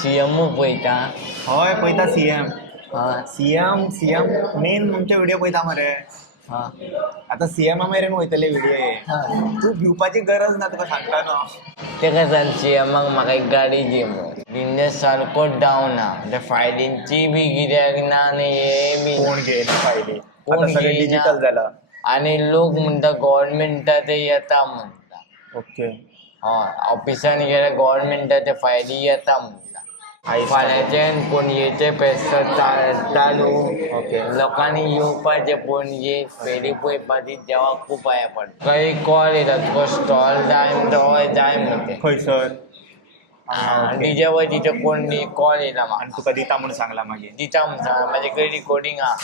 CM पळयता. हय पळयता सीएम. हय सीएम मेन तुमचे व्हिडिओ पळयता मरे. हा आता सीएम मेरेन वयतले व्हिडिओ. तू भिवपाची गरज ना, तुका सांगता न्हू. तेका सांग सीएमाक म्हाका एक गाडी दी म्हणून. बिझनेस सारको डावन आहा. त्या फायलींची बी गिऱ्याक ना आनी हे बी कोण घेयना फायली. कोण आता सगळें घेयना. डिजिटल जाला. आनी लोक म्हणटा गव्हर्नमेंटा ते येता म्हणटा. ओके. हय ऑफिसान गेल्यार गव्हर्नमेंटाचे फायली येता म्हणटा. फाल्यांच्यान पणजेचे फेस्त चालू. ओके. लोकांनी येवपाचे पणजे फेरी पळोवपाची देवा खूब पांयां पडटा. खंय कॉल येता तुका स्टॉल जाय म्हणटा हय जाय म्हणटा. खंयसर तिच्या वयचे कोण कॉल येयला म्हाका. आनी तुका दिता म्हूण सांगला मागीर. दिता म्हणून सांग म्हाजे कडेन रिकॉर्डिंग आहा.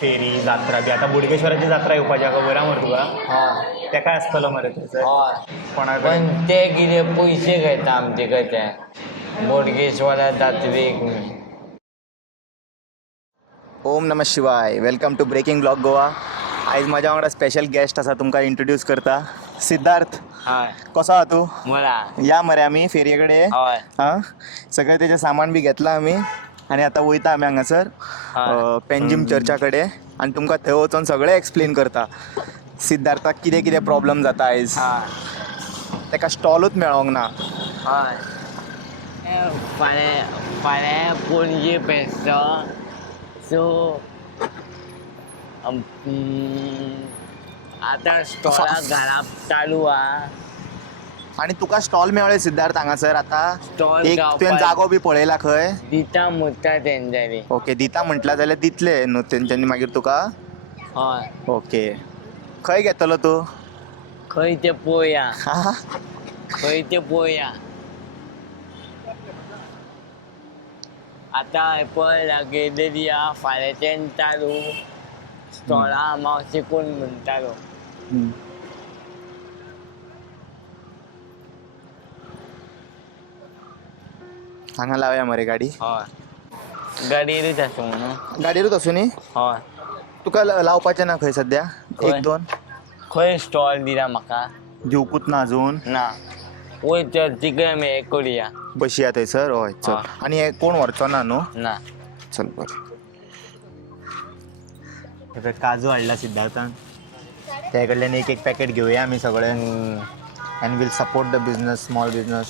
फेरी जात्रा बी आतां बोडगेश्वराची जात्रा येवपाची आहा खबर आहा मरे तुका. हय तेकाय आसतलो मरे थंयसर. हय कोणा पण ते कितें पयशे घेता आमचे कडच्यान बोडगेश्वरा जात्रेक. ओम नमः शिवाय. Welcome to breaking blog Goa. आयज म्हाज्या वांगडा स्पेशल गेस्ट आसा, तुमकां इंट्रोड्यूस करता. सिद्धार्थ, हय कसो आहा तूं? मला या मरे आमी फेरये कडेन. हय हां सगळें तेजें सामान बी घेतलां आमी आनी आतां वयता आमी हांगासर पेंजीम चर्चा कडेन आनी तुमकां थंय वचोन सगळें एक्सप्लेन करता. सिद्धार्थाक कितें कितें प्रॉब्लम जाता आयज. हय तेका स्टॉलूच मेळोंक ना. हय फाल्यां पणजे फेस्त सो आतां स्टॉलाक घालप चालू आहा. आनी तुका स्टॉल मेळ्ळे सिद्धार्थ हांगासर आतां. स्टॉल एक तुवें जागो बी पळयला खंय? दिता म्हणटा तेंच्यांनी. ओके दिता म्हटला जाल्यार दितले न्हू तेंच्यांनी मागीर तुका. हय ओके. खंय घेतलो तूं? खंय ते पळोवया. खंय ते पळोवया. आतां हें पळय गेलेली आहा फाल्यांच्यान चालू स्टॉलां मावशे कोण म्हणटालो. हांगा लावया मरे गाडी. हय गाडयेरूच आसूं म्हणून. गाडयेरूच आसूं न्ही. हय तुका लावपाचें ना खंय सद्या? खंय? एक दोन खंय स्टॉल दिला म्हाका दिवपूच ना अजून. ना. वयर चर्चीक आमी हें करुया. बसया थंयसर. हय चल. आनी हे कोण व्हरचो ना न्हू. ना चल बरें. काजू हाडला सिद्धार्थान. ते कडल्यान एक एक पॅकेट घेवया आमी सगळे. And will support the business, small business.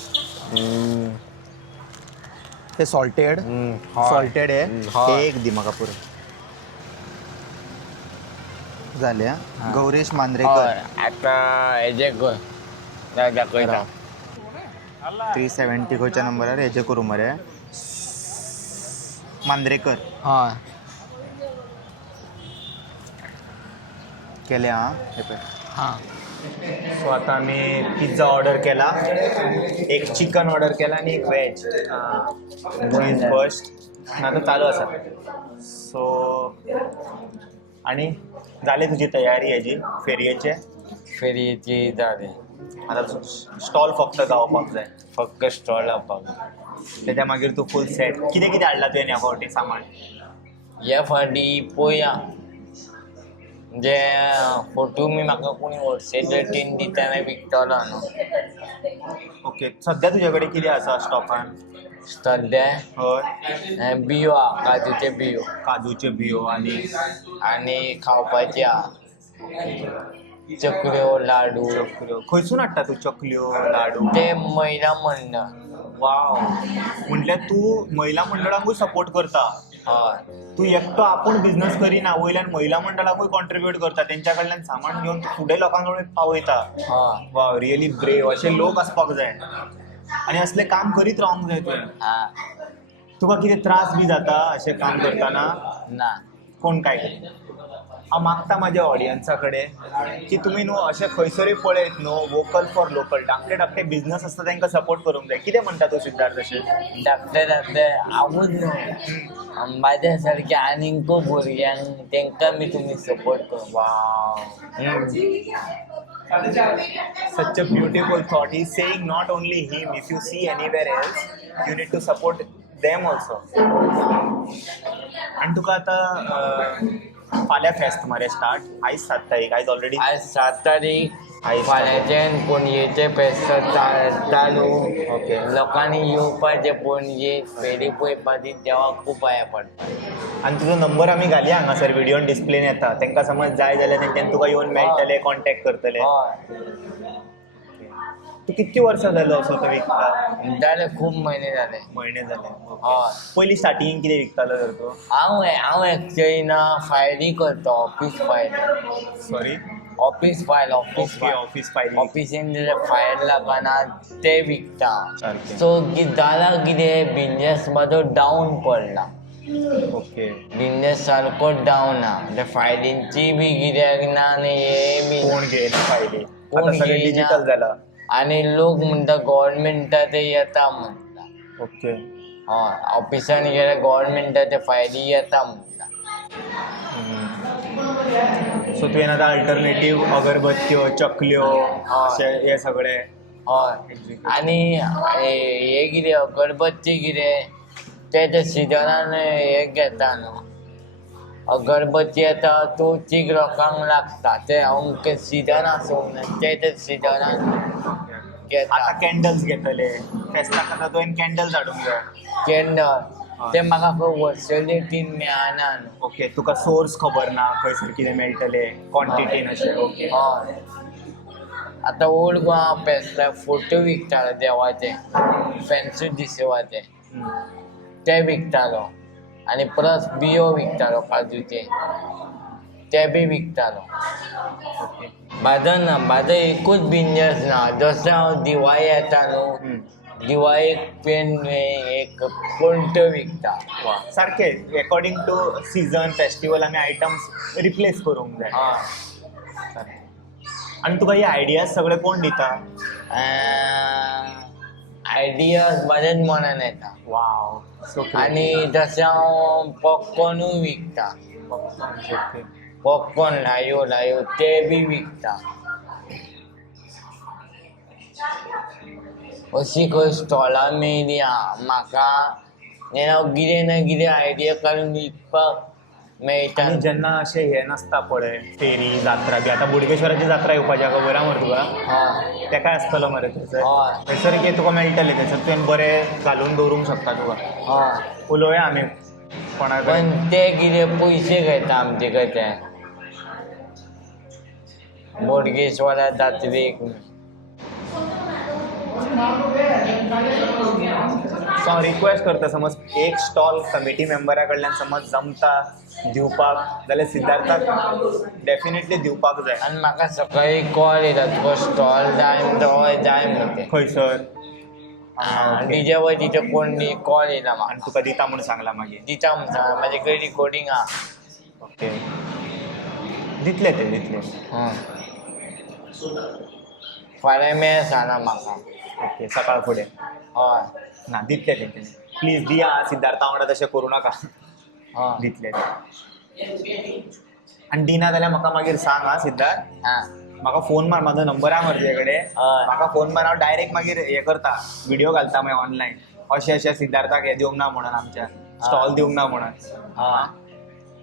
ते सॉल्टेड सॉल्टेड आहे. एक दी म्हाका पुरो जाले. गौरेश मांद्रेकर. आतां हेजे दाखयता. 370 खंयच्या नंबरार हेजे करूं मरे. मांद्रेकर हय केले. हां हे पळय. हां सो आतां आमी पिझ्झा ऑर्डर केला. एक चिकन ऑर्डर केला आनी एक वेज. चीज फर्स्ट आतां चालू आसा. सो आनी जाली तुजी तयारी हेजी फेरयेचे? फेरयेची जाली. आतां स्टॉल फक्त गावपाक जाय. फक्त स्टॉल लावपाक. तेच्या मागीर तूं फूल सेट. कितें कितें हाडला तुवें ह्या फावटी सामान? ह्या फाटी पळोवया. म्हणजे फोटो मी म्हाका कोणी व्हॉट्सएप रेटीन दिताना विकतलो न्हू. ओके. सद्या तुजे कडेन कितें आसा स्टॉकान? सद्या हय बियो आहा. काजूचे बियो काजूच्यो बियो आनी आनी खावपाचे आहा. चकऱ्यो लाडू. चकऱ्यो. खंयसून हाडटा तूं चकल्यो लाडू? ते महिला मंडळ. वाव. म्हटल्यार तूं महिला मंडळाकूय सपोर्ट करता. हय तूं एकटो आपूण बिझनस करिना, वयल्यान महिला मंडळाकूय कॉन्ट्रिब्यूट करता. तेंच्या कडल्यान सामान घेवन फुडें लोकां कडेन पावयता. हय वाव रियली ब्रेव. अशे लोक आसपाक जाय आनी असलें काम करीत रावंक जाय तुवें. तुका कितें त्रास बी जाता अशें काम करतना? ना. कोण काय करता? हांव मागता म्हाज्या ऑडियन्सा कडेन की तुमी न्हू अशें खंयसरूय पळयत न्हू वोकल फॉर लोकल. धाकटे धाकटे बिझनस आसता तांकां सपोर्ट करूंक जाय. कितें म्हणटा तूं सिद्धार्थ अशें? धाकटे धाकटे हांवूच न्हू म्हाज्या सारक्या आनीकूय भुरग्यांक तांकां बी तुमी सपोर्ट करूं. Wow. Such a beautiful thought. He's saying not only him, if you see anywhere else, you need to support them also. आणि तुका आतां फाल्यां फेस्त मरे स्टार्ट. आयज 7 तारीख. आयज ऑलरेडी आज 7 तारीख फाल्यांच्यान पणजेचे फेस्त चालू. ओके. लोकांनी येवपाचे पणजे फेरी पळोवपाची देवाक खूब पांया पडटा. आणि तुजो नंबर आमी घाली हांगासर व्हिडिओन डिस्प्लेन येता, तांकां समज जाय जाल्यार तेंच्यान तुका येवन मेळटले, कॉन्टॅक्ट करतले. हय तूं कितकी वर्सां जालो असो तो विकता? जाले खूब म्हयने जाले. म्हयने जाले. हय पयलीं स्टार्टिंग कितें विकतालो तर तूं? हांव एक्चुअली ना फायली करता, office file. Sorry? Office file okay, office फायली. ऑफिसीन जे फायल लागना ते विकता. सारकें. सो जाला कितें बिझनेस म्हाजो डावन पडला. ओके. बिझनेस सारको डावन आहा. त्या फायलींची बी गिऱ्हाईक ना आनी हे बी कोण घेयना फायली? कोण आतां सगळें घेयना. डिजिटल जाला. आनी लोक म्हणटा गव्हर्मेंटा ते येता म्हणटा. ओके. हय ऑफिसान गेल्यार गव्हर्मेंटाचे फायली येता म्हणटा. सो तुवें आतां अल्टरनेटीव अगरबत्त्यो, चकल्यो अशें हे सगळें. हय आनी हे कितें अगरबत्ती कितें ते सिजनान हे घेता न्हू. अगरबत्ती येता तूं तीग लोकांक लागता, ते अमकें सिजन आसूंक ना ते सिजनान घेता. आतां कॅन्डल्स घेतले फेस्ताक, आतां तुवें कॅन्डल्स हाडूंक जाय. कॅन्डल ते म्हाका खंय वर्सलिटीन मेळना न्हू. ओके. तुका सोर्स खबर ना खंयसर कितें मेळटले क्वॉन्टिटीन अशें. ओके. हय आतां ओल्ड गोवा फेस्ताक फोटो विकतालो देवाचे, फॅन्सी दिसेवाचे ते विकतालो. आनी प्लस बियो विकतालो काजूचे, ते बी विकतालो. ओके. म्हाजो एकूच बिझनेस ना. जसो हांव दिवाळी येता न्हू, दिवाळीक पेन एक कोल्ट विकता. सारकें अकॉर्डिंग टू सीजन फेस्टिवल आमी आयटम्स रिप्लेस करूंक जाय. हय आनी तुका हे आयडियाज सगळे कोण दिता? आयडियाज म्हाज्याच मनान येता. वाव. सो आनी जशें हांव पॉपकॉर्नूय विकता. पॉपकॉर्न लायो ते बी विकता. अशी खंय स्टॉलां मेळ्ळी म्हाका जेन्ना हांव कितें ना कितें आयडिया काडून विकपाक मेळटा. आनी जेन्ना अशें हे नासता पळय फेरी जात्रा बी, आतां बोडगेश्वराची जात्रा येवपाची खबर आहा मरे तुका? हय तेकाय आसतलो मरे थंयसर. हय थंयसर कितें तुका मेळटलें, थंयसर तुवें बरें घालून दवरूंक शकता तुका. हय उलोवया आमी कोणा कडेन. पण ते कितें पयशे घेता आमचे कडच्यान बोडगेश्वरा जात्रेक. सो हांव रिक्वेस्ट करता, समज एक स्टॉल कमिटी मेंबरा कडल्यान समज जमता दिवपाक जाल्यार सिद्धार्थाक डेफिनेटली दिवपाक जाय. आनी म्हाका सकाळी कॉल येता तुका स्टॉल जाय जाय म्हणून. खंयसर? डीजे वयचे कोण कॉल येयला म्हाका. आनी तुका दिता म्हूण सांगला मागीर? दिता म्हणून सांग. म्हाजे कडेन रिकॉर्डिंग आहा. ओके. दितले ते दितले. फाल्यां मेळ सांगना म्हाका. ओके. सकाळ फुडें? हय ना दितले ते. प्लीज दिया, सिद्धार्था वांगडा तशें करूं नाका. हय दितले ते. आनी दिना जाल्यार म्हाका मागीर सांग आं सिद्धार्थ. म्हाका फोन मार, म्हाजो नंबर आहा मरे तुजे कडेन. हय. म्हाका फोन मार, हांव डायरेक्ट मागीर हे करता, व्हिडिओ घालता मागीर ऑनलायन. अशें सिद्धार्थाक हे दिवंक ना म्हणून, आमच्या स्टॉल दिवंक ना म्हणून.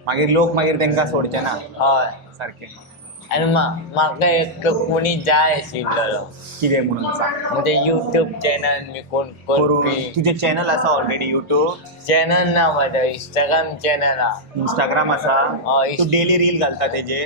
मागीर लोक मागीर तांकां सोडचे ना. हय सारकें. आनी म्हाका एक कोणी जाय आशिल्लो कितें म्हणून सांग. म्हणजे युट्यूब चॅनल मी कोण करून करपी. तुजें चॅनल आसा ऑलरेडी युट्यूब? चॅनल ना म्हाजो, इंस्टाग्राम चॅनल हा. इंस्टाग्राम आसा? हय. तूं डेली रील घालता तेजे?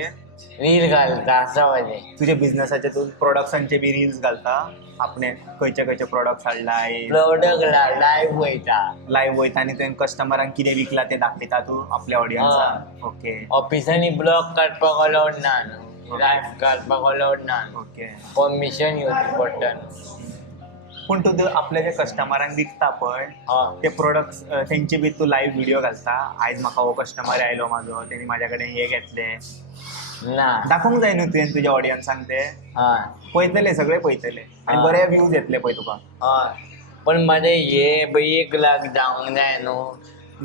रील घालता आसा म्हाजे. तुजे बिझनेसाचे तूं प्रोडक्ट्सांचे बी रील्स घालता? आपणे खंयचे खंयचे प्रोडक्ट्स हाडलाय? प्रोडक्ट लायव्ह वयता. लायव्ह वयता आनी तुवें कस्टमरांक कितें विकला तें दाखयता तूं आपल्या ऑडियन्साक? ओके. ऑफिसांनी ब्लॉग काडपाक अलाउड ना न्हू, लायव्ह काडपाक अलाउड ना न्हू. ओके. परमिशन घेवची पडटा न्हू. पूण तूं आपल्या जे कस्टमरांक विकता पळय हय ते प्रोडक्ट्स तेंचे बी तूं लायव्ह व्हिडिओ घालता? आयज म्हाका हो कस्टमर आयलो म्हाजो, तेणी म्हाज्या कडेन हे घेतले, ना. दाखोवंक जाय न्हू तुवें तुज्या ऑडियन्सांक ते? हय पळयतले, सगळे पळयतले आनी बरे व्ह्यूज येतले पळय तुका. हय पण म्हाजे हे 1 लाख जावंक जाय न्हू.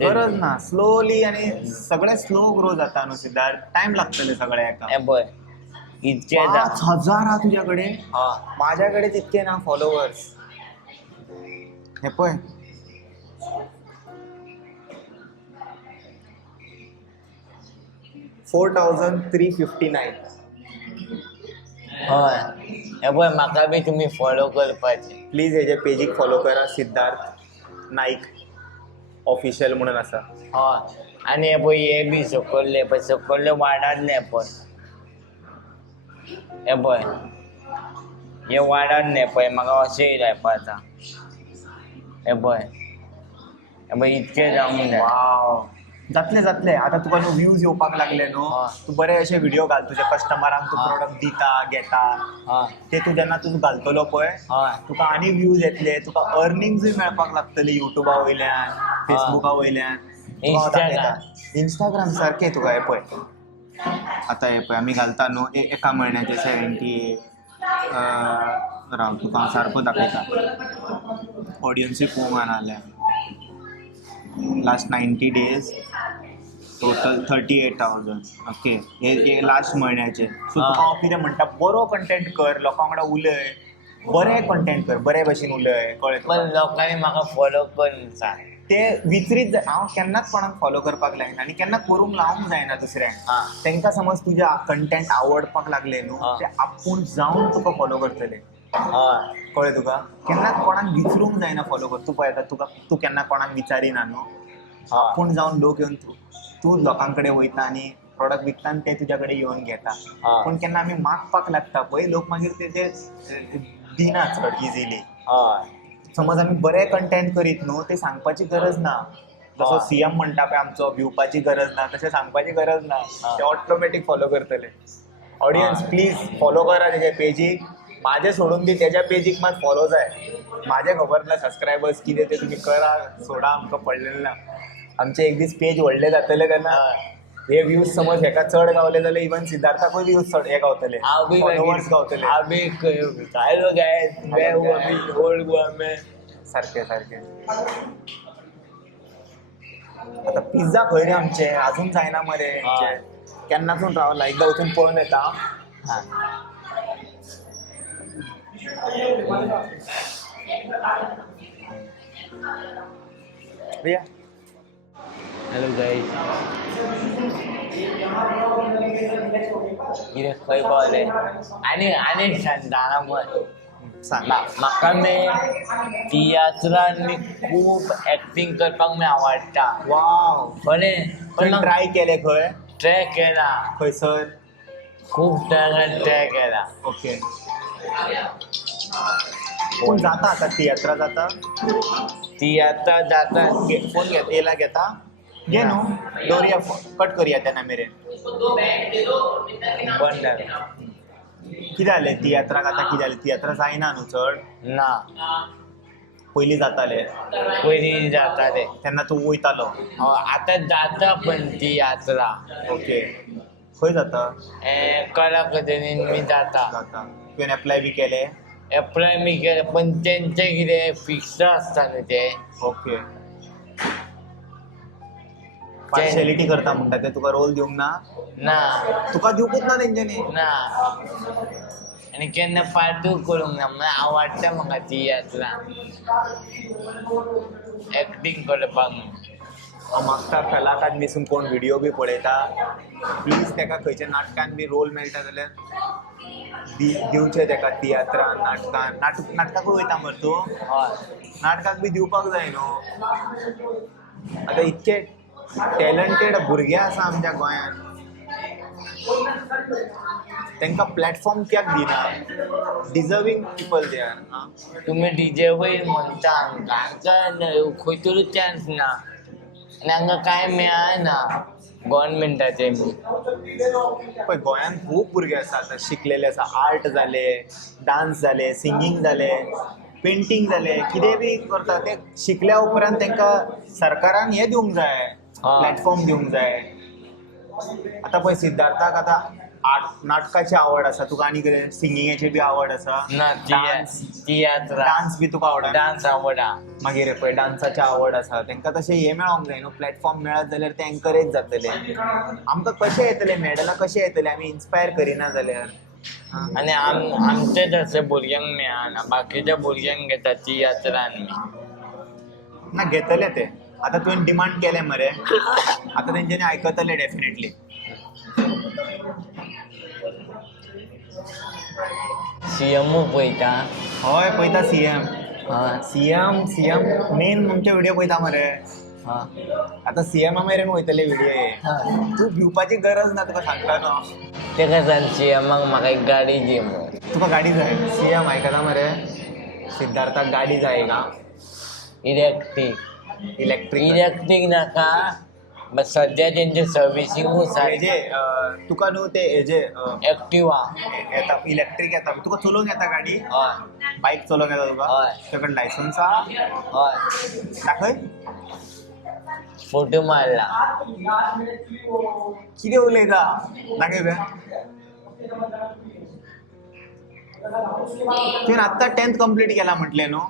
गरज ना, स्लोली आनी सगळें स्लो ग्रो जाता न्हू सिद्धार्थ, टायम लागतले सगळे हेका. हे पळय इतके 5,000 हा तुज्या कडेन? हय माझ्या कडेन तितके ना फॉलोवर्स. हे पळय 4,359. हय हे पळय म्हाका बी तुमी फॉलो करपाचे. प्लीज हेजे पेजीक फॉलो करा, सिद्धार्थ नाईक ऑफिशियल म्हणून आसा. हय आनी हे पळय हे बी सकयल्ले वाडारले पळय. हे पळय हे वाडारले पळय म्हाका अशें जावपा आसा. हे पळय इतके जावंक जाय. वाव, जातले आता तुका न्हू व्ह्यूज येवपाक लागले न्हू, तू बरे अशे व्हिडिओ घाल तुज्या कस्टमरांक तू प्रोडक्ट दिता घेता. ते तू जेन्ना तू घालतलो पळय तुका आनी व्ह्यूज येतले, तुका अर्निंग्सूय मेळपाक लागतली युट्यूबा वयल्यान, फेसबुका वयल्यान, इंस्टाग्राम सारखे तुका. हे पळय आतां हे पळय आमी घालता न्हू एका म्हयन्याचे 70 राव तुका हांव सारको दाखयता. ऑडियन्सूय खूब आले. Last 90 days total 38,000. ओके, हे लास्ट म्हयन्याचे. सो तुका हांव कितें म्हणटा, बरो कंटेंट कर, लोकां वांगडा उलय, बरें कंटेंट कर, बरे भशेन उलय, कळ्ळें? पण लोकांनी म्हाका फॉलो करून सांग. ते विचरीत जाय. हांव केन्नाच कोणाक फॉलो करपाक लायना आनी केन्ना करूंक लावंक जायना दुसऱ्यांक. तांकां समज तुजे कंटेंट आवडपाक लागले न्हू, ते आपूण जावन तुका फॉलो करतले. कळ्ळें तुका? केन्नाच कोणाक विचरूंक जायना फॉलो कर. तूं पळयता तूं केन्ना कोणाक विचारिना न्हू, आपूण जावन लोक येवन तूं लोकां कडेन वयता आनी प्रोडक्ट विकता आनी ते तुज्या कडेन येवन घेता. पूण केन्ना आमी मागपाक लागता पळय, लोक मागीर तेजे दिना चड इजिली. समज आमी बरें कंटेंट करीत न्हू, ते सांगपाची गरज ना. जसो सीएम म्हणटा पळय आमचो, भिवपाची गरज ना, तशें सांगपाची गरज ना. ते ऑटोमॅटीक फॉलो करतले. ऑडियन्स प्लीज फॉलो करा तेजे पेजीक. माझे सोडून दी, त्याच्या पेजीक मात फॉलो जाय. माझे खबर ना सबस्क्रायबर्स कितें ते तुम्ही करा, सोडा, आमकां पडलेले ना. आमचे एक दीस पेज व्हडले जातले तेन्ना हे व्ह्यूज समज हेका चड गावले जाल्यार इवन सिद्धार्थाकूय व्ह्यूज चड हे गावतले, फॉलोवर्स गावतले. सारखे सारखे. आता पिझ्झा खंय रे आमचे, अजून जायना मरे. केन्नाचून रावला, एकदा वचून पळोवन येता. हॅलो गाईज, कितें खंय पावले आनी शांताना पळय सांग. म्हाका तियात्रान खूब एक्टिंग करपाक आवडटा. वाव, बरें. पण ट्राय केले खंय? ट्राय केला खंयसर? खूब ट्राय केला. ओके. पूण जाता आता तियात्रा जाता? तियात्रा जाता. फोन येला घेता घे न्हू, दवरया, कट करया तेन्ना मेरेन. बंद जालें. कितें जालें तियात्राक? आतां कितें जालें, तियात्रा जायना न्हू चड? ना, पयलीं जाताले. पयलीं जाताले तेन्ना तूं वयतालो? आतां जाता पण तियात्रा. ओके. खंय जाता? कला अकादेमीन बी जाता. तुवें एप्लाय बी केलें? एप्लाय बी केलें, पण तेंचे कितें फिक्स आसता न्हू ते. ओके. पार्शलिटी करता म्हणटा ते, तुका रोल दिवंक ना? ना, तुका दिवंकूच ना तेंच्यांनी? ना. आनी केन्ना पार्टूय करूंक ना. म्हणून आवडटा म्हाका तियात्रा एक्टिंग करपाक. हांव मागता कला अकादमीसून कोण व्हिडिओ बी पळयता, प्लीज तेका खंयच्या नाटकान बी रोल मेळटा जाल्यार दिवचे तेका. तियात्रान, नाटकाकूय वयता मरे तूं? नाटकाक बी दिवपाक जाय न्हू. आतां इतके टॅलंटेड भुरगे आसा आमच्या गोंयांत, तांकां प्लॅटफॉर्म कित्याक दिना? Deserving people they are. तुमी डीजे वयर म्हणटा आमकां खंयतरूच चान्स ना आनी हांगा कांय मेळना गव्हर्नमेंटाचे बी. पळय गोंयांत खूब भुरगे आसा आतां शिकलेले आसा. आर्ट जाले, डान्स जाले, सिंगींग जाले, पेंटींग जाले, कितें बी करता ते. शिकल्या उपरांत तांकां सरकारान हें दिवंक जाय, प्लॅटफॉर्म दिवंक जाय. आतां पळय सिद्धार्थाक आतां नाटकाची आवड आसा, तुका आनी कितें सिंगिंगेची बी आवड आसा? ना, तियात्रा. डान्स बी तुका आवडना? डान्स आवडा. मागीर पळय डान्साची आवड आसा, तांकां तशें हें मेळोंक जाय न्हू, प्लॅटफॉर्म मेळत जाल्यार ते एनकरेज जातले. आमकां कशें येतले मेडलां, कशें येतले आमी इन्स्पायर करिना जाल्यार? आनी आमचे तशें भुरग्यांक मेळना, बाकीच्या भुरग्यांक घेता तियात्रान बी. ना, घेतले ते. आतां तुवें डिमांड केलें मरे, आतां तेंच्यांनी आयकतले डेफिनेटली. सीएम पळयता. हय पळयता सीएम हय सीएम सीएम मेन आमचे व्हिडिओ पळयता मरे. हय आता सीएमा मेरेन वयतले व्हिडिओ. तू भिवपाची गरज ना, तुका सांगता न्हू. तेका सांग सीएमाक म्हाका एक गाडी दी म्हूण. तुका गाडी जाय. सीएम आयकता मरे, सिद्धार्थाक गाडी जाय का इलेक्ट्रीक इलेक्ट्रिक. नाका बट सद्या तेंचे सर्विसिंगूच हेजे तुका न्हू ते हेजे एक्टिवा. येता इलेक्ट्रीक येता. तुका चलोवंक येता गाडी? हय बायक चलोवंक येता तुका? हय. तुका लायसन्स आहा? हय दाखय. फोटो मारला. कितें उलयता? दाखय बे. तुवें आत्तां 10th कंप्लीट केला म्हटलें न्हू.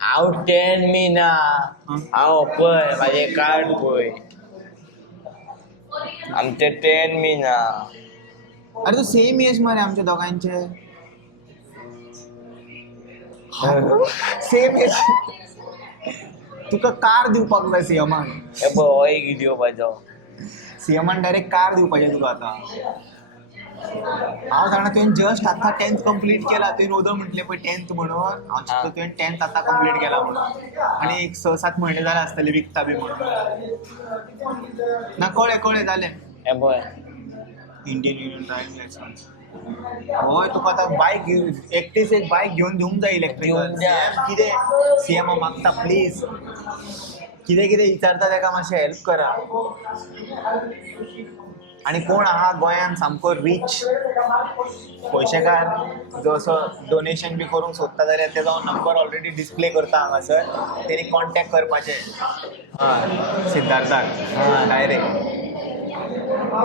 हांव 10 मी ना. हांव पळय म्हाजें कार्ड पळय. आमचे 10 मी ना. अरे तू सेम एज मरे आमच्या दोगांचे. Same age. तुका कार दिवपाक जाय सीएमान. हे पळय हो एक दिवपाचो. सीएमान डायरेक्ट कार दिवपाचें तुका आतां. हांव जाणा तुवें जस्ट आतां 10th कंप्लीट केला. तुवें उदो म्हटलें पळय 10th म्हणून. हांव चिंतता तुवें 10th आतां कंप्लीट केला म्हणून. आनी एक 6-7 म्हयने जाले आसतले विकता बी म्हणून. ना कळ्ळें जालें. हे पळय इंडियन युनियन ड्रायव्हिंग लायसन्स. हय तुका आतां बायक एकटीच एक बायक घेवन दिवंक जाय इलेक्ट्रिकल. दिवंक जाय. कितें सीएम मागता प्लीज. कितें विचारता ताका मातशें हेल्प करा. आनी कोण आहा गोंयान सामको रिच पयशेकार जो असो डोनेशन बी करूंक सोदता जाल्यार तेजो हांव नंबर ऑलरेडी डिस्प्ले करता हांगासर. तेणी कॉन्टॅक्ट करपाचें. हय सिद्धार्थाक डायरेक्ट.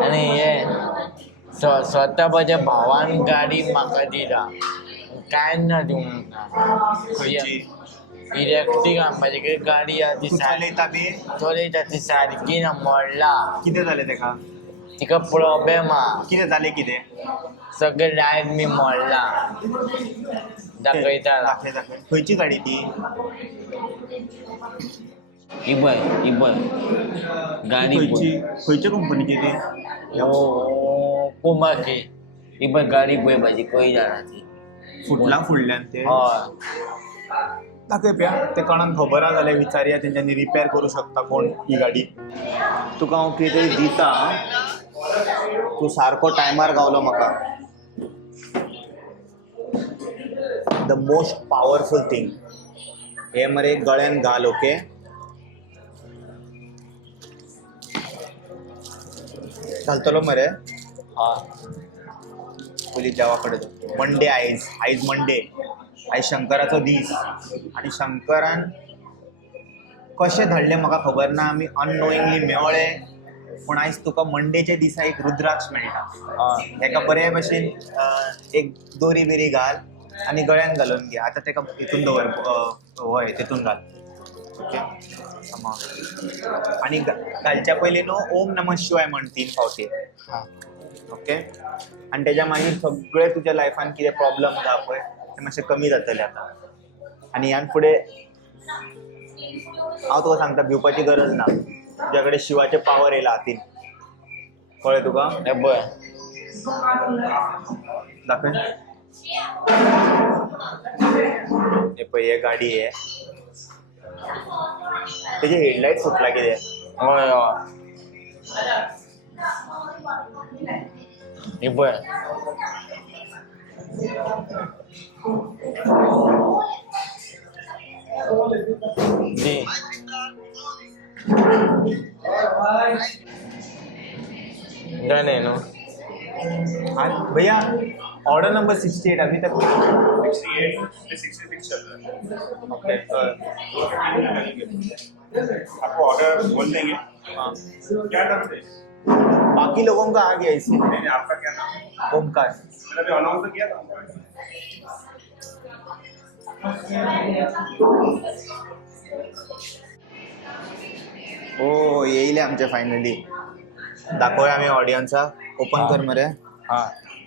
आनी हे स्वता म्हज्या भावान गाडी म्हाका दिला. कांय ना दिवंक ना. खंयची? इलेक्ट्रीक म्हाजे कडेन गाडी आहा ती तूं चलयता बी? चलयता ती सारकी ना मोडला. कितें जालें तेका? तिका प्रॉब्लेम आहा. कितें जालें कितें? सगळे लायट बी मोडला. दाखयता. दाखय. खंयची गाडी ती? ही पळय गाडी पळय. खंयच्या कंपनीची ती? कुमाकी. ही पळय गाडी पळय म्हाजी खंय जाणा ती. फुटला फुडल्यान ते. हय दाखय प्या. ते कोणाक खबर आहा जाल्यार विचारया. तेंच्यांनी रिपेर करूं शकता कोण ही गाडी. तुका हांव कितें तरी दिता. तूं सारको टायमार गावलो म्हाका. द मोस्ट पॉवरफुल थिंग हे मरे गळ्यान घाल. ओके घालतलो मरे. हय पयलीं देवा कडेन. मंडे आयज मंडे. आयज शंकराचो दीस. आनी शंकरान कशें धाडलें म्हाका खबर ना. आमी अननोइंगली मेवळे. पूण आयज तुका मंडेच्या दिसा एक रुद्राक्ष मेळटा. हेका बरे भशेन एक दोरी बिरी घाल आनी गळ्यान घालून घे. आतां तेका हितून दवर. हय तितून घाल. ओके आनी घालच्या पयलीं न्हू ओम नमः शिवाय म्हण 3 फावटी. ओके आनी तेज्या मागीर सगळे तुज्या लायफान कितें प्रॉब्लम आसा पळय ते मातशें कमी जातलें आतां. आनी ह्यान फुडें हांव तुका सांगता भिवपाची गरज ना. तुज्या कडेन शिवाचे पावर येयला हातीन. कळ्ळें तुका? हे पळय दाखय. हे पळय हे गाडी हे. तेजे हेडलायट फुटला कितें? हय ही पळय दी. जाणे न्हू. भैया ऑर्डर नंबर 68 अभी तक 68 66 चल रहा है। ओके आपको ऑर्डर बोल देंगे। हाँ। क्या नाम है? बाकी लोगों का आ गया इसमें। नहीं, आपका क्या नाम है? ओमकार। मैंने अभी अनाउंस तो किया था। ओ येयले आमचे फायनली. दाखोवया आमी ऑडियन्साक. ओपन कर मरे. हा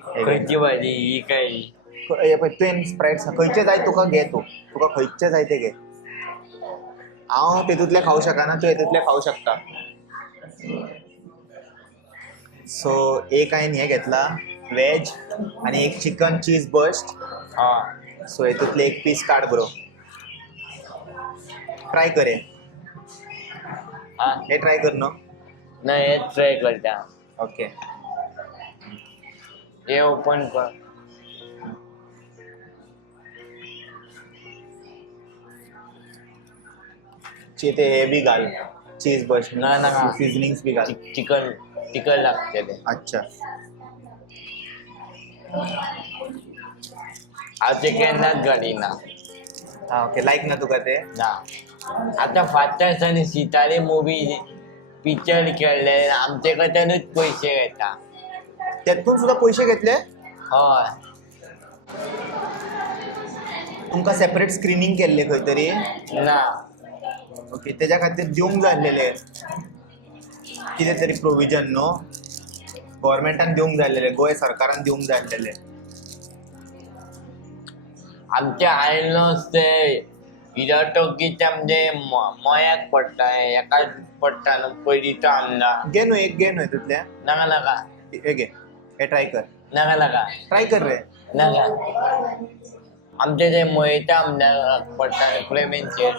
खंयची भाजी ही काय हे पळय तुवें स्प्रायट्स खंयचे जाय तुका घे. तुका खंयचे जाय ते घे. हांव तेतूंतले खावं शकना. तूं हेतूंतले खावं शकता. सो एक हांवें हें घेतला व्हेज आणि एक चिकन चीज बस्ट. हय सो हेतूंतले एक पीस काड बरो. ट्राय कर हा हे ट्राय कर न्हू. नाही हेच ट्राय करता. ओके. हे ओपन कर. ते हे बी घाल चीज बस्ट. ना ना सिझनिंग्स बी घाल. चिकन चिकन लागते ते. अच्छा. हांव ते केन्नाच घालिना. हा ओके. लायक ना तुका ते. ना आता फाटल्या दिसांनी सितारे मुवी पिक्चर खेळले आमचे कडल्यानूच पयशे घेता. त्यातून सुद्धा पैसे घेतले. हय तुमकां सेपरेट स्क्रीनिंग केल्ले खंय तरी. ना ओके. तेज्या खातीर दिवंक जाय आसलेले कितें तरी प्रोविजन न्हू. गव्हर्मेंटान दिवंक जाय आसलेले. गोंय सरकारान दिवंक जाय आसलेले. आमचे आयले नुस्ते इलेक्ट्रोकीच्या म्हणजे मयाक पडटा एका पडटा न्हू पयलीं तो आमदार. घे न्हू एक घे न्हू हितूंतले. नाका नाका हे घे. हे ट्राय कर. नाका नाका ट्राय कर रे. नाका आमचे ते मोहिता आमदार पडटा प्रेमेंचेर.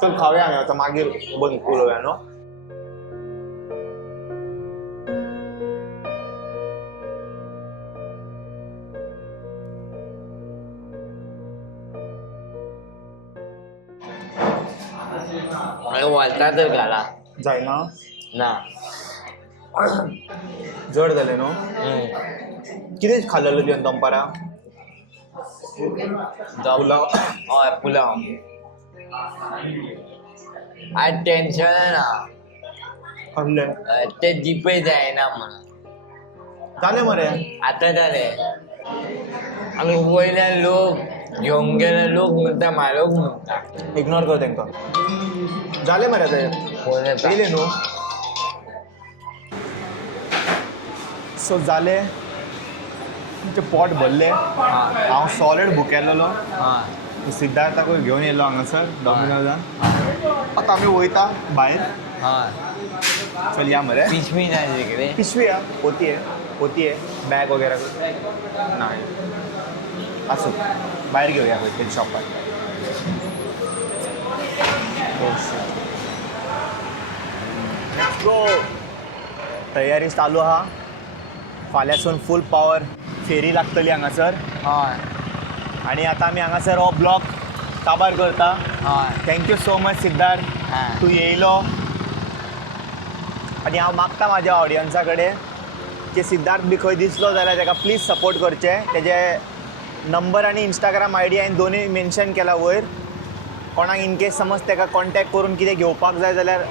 चल खावया आमी आतां मागीर बंद उलोवया न्हू. वळटा तर घाला. जायना. ना जड जालें न्हू. कितें खाल्लेलो तुवें दनपारां. पुलाव. हय पुलाव. आज टेन्शन ना खाल्लें. ते जीपे जायना म्हणून. जालें मरे. आतां जाले आमी वयल्यान लोक घेवंक गेले लोक म्हणटा म्हारग म्हणटा. इग्नोर कर तेंकां. जालें मरे ते. फोन येता. येयले न्हू. सो जालें. तुमचें पोट भरलें. हांव सॉलिड भुकेल्लो. हय सिद्धार्थाकूय घेवन येयलो हांगासर डॉमिनोजान. आतां आमी वयता भायर. हय चल या मरे. पिशवी जाय तिकडे. पिशवी है. पोती है बॅग वगैरे नाही. असो भायर घेवया खंय शॉपार. गो. तयारी चालू आहा. फाल्यांसून फूल पावर फेरी लागतली हांगासर. हय आणि आता आमी हांगासर हो ब्लॉग काबार करता. हय थँक्यू सो मच सिद्धार्थ. हय तू येयलो. आणि हांव मागता म्हाज्या ऑडियन्सा कडेन की सिद्धार्थ बी खंय दिसलो जाल्यार ताका प्लीज सपोर्ट करचें. तेजे नंबर आनी इंस्टाग्राम आय डी हांवें दोनूय मेन्शन केला वयर. कोणाक इन केस समज ताका कॉन्टॅक्ट करून कितें घेवपाक जाय जाल्यार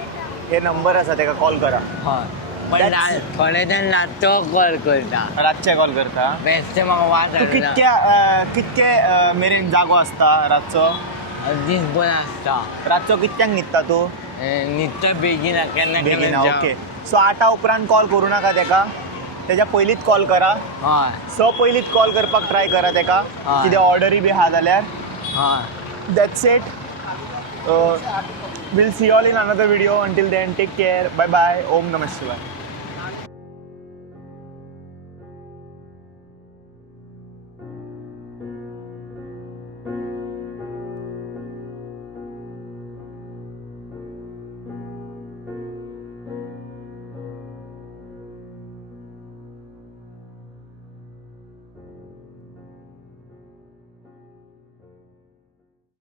हे नंबर आसा ताका कॉल करा. हय पण थोडे जाण नाचो कॉल करता. रातचे कॉल करता. बेश्टे म्हाका वाज तूं कितके मेरेन जागो आसता रातचो. दीसभर आसता. रातचो कितक्यांक न्हिदता तूं. न्हिदता बेगीन केन्ना बेगीन. केन्ना ओके. सो 8 उपरांत कॉल करूं नाका ताका. तेज्या पयलींच कॉल करा. हय सो पयलींच कॉल करपाक ट्राय करा ताका. हय. कितें ऑर्डरी बी आहा जाल्यार. हय that's it. Will see all in another video. Until then take care. Bye bye. ओम नमः शिवाय.